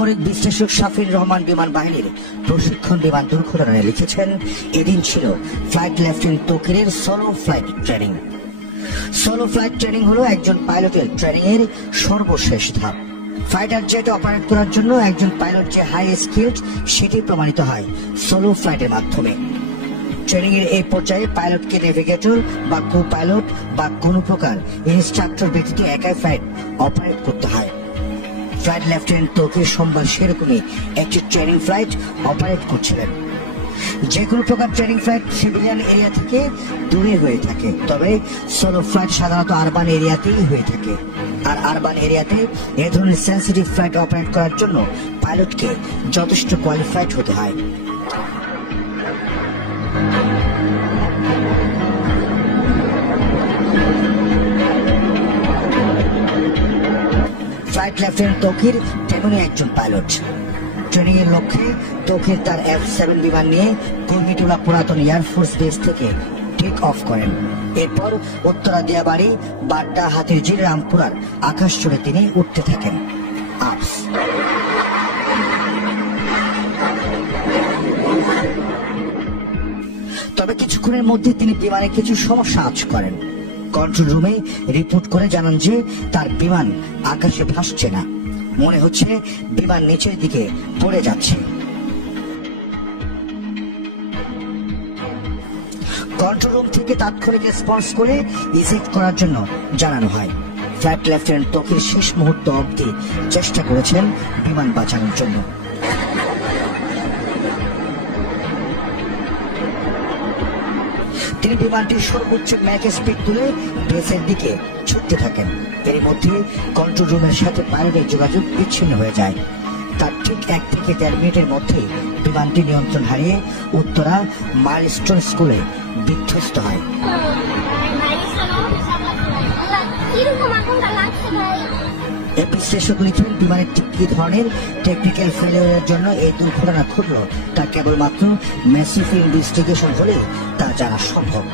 সামরিক বিশ্লেষক শাফির রহমান বিমান বাহিনীর প্রশিক্ষণ বিমান দুর্ঘটনায় লিখেছেন, এদিন ছিল ফ্লাইট লেফটেন্যান্ট তৌকিরের solo flight training. Solo flight training হলো একজন পাইলটের ট্রেনিং এর সর্বশেষ ধাপ। ফাইটার জেট অপারেট করার জন্য একজন পাইলট যে হাই স্কিলড সেটি প্রমাণিত হয় সোলো ফ্লাইটের মাধ্যমে। ট্রেনিং এর এই পর্যায়ে পাইলটকে নেভিগেটর বা কো পাইলট বা কোন প্রকার ইনস্ট্রাক্টর ব্যতীত একাই ফ্লাইট অপারেট করতে হয়। ফ্লাইট লেফটেন্যান্ট তৌকির সোমবার সেরকমই একটি ট্রেনিং ফ্লাইট অপারেট করছিলেন। যে কোনো প্রকার ট্রেনিং ফ্লাইট সিভিলিয়ান এরিয়া থেকে দূরে হয়ে থাকে, তবে সোলো ফ্লাইট সাধারণত আরবান এরিয়াতেই হয়ে থাকে। আর আরবান এরিয়াতে এ ধরনের সেন্সিটিভ ফ্লাইট অপারেট করার জন্য পাইলটকে যথেষ্ট কোয়ালিফাইড হতে হয়। ফ্লাইট লেফটেন্যান্ট তৌকির তেমনই একজন পাইলট। ট্রেনিং এর লক্ষ্যে তৌকির তার F-7 বিমান নিয়ে কুর্মিটোলা পুরাতন এয়ারফোর্স বেস থেকে টেক অফ করেন। এরপর উত্তরা দিয়াবাড়ি, বাড্ডা, হাতিরঝিল, রামপুরার আকাশ জুড়ে তিনি উঠতে থাকেন। আপস তবে কিছুক্ষণের মধ্যে তিনি বিমানে কিছু সমস্যা আঁচ করেন। কন্ট্রোল রুমে রিপোর্ট করে জানান যে তার বিমান আকাশে ভাসছে না, মনে হচ্ছে বিমান নিচের দিকে পড়ে যাচ্ছে। কন্ট্রোল রুম থেকে তাৎক্ষণিক রেসপন্স করে ইজেক্ট করার জন্য জানানো হয়। ফ্লাইট লেফটেন্যান্ট তৌকির শেষ মুহূর্ত অবধি চেষ্টা করেছেন বিমান বাঁচানোর জন্য। তিনি বিমানটির সর্বোচ্চ ম্যাক স্পিড তুলে বেসের দিকে ছুটতে থাকেন। এর মধ্যে কন্ট্রোল রুমের সাথে পাইলটের যোগাযোগ বিচ্ছিন্ন হয়ে যায়। তার ঠিক 1 থেকে 1.5 মিনিটের মধ্যে বিমানটি নিয়ন্ত্রণ হারিয়ে উত্তরা মাইলস্টোন স্কুলে বিধ্বস্ত হয়। এই বিশ্লেষক লিখেন, বিমানের কি ধরনের টেকনিক্যাল ফেলিয়ারের জন্য এই দুর্ঘটনা ঘটল তা কেবলমাত্র ম্যাসিভ ইনভেস্টিগেশন হলে তা জানা সম্ভব।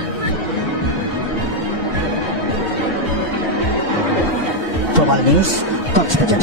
প্রবাল নিউজ, কক্সবাজার।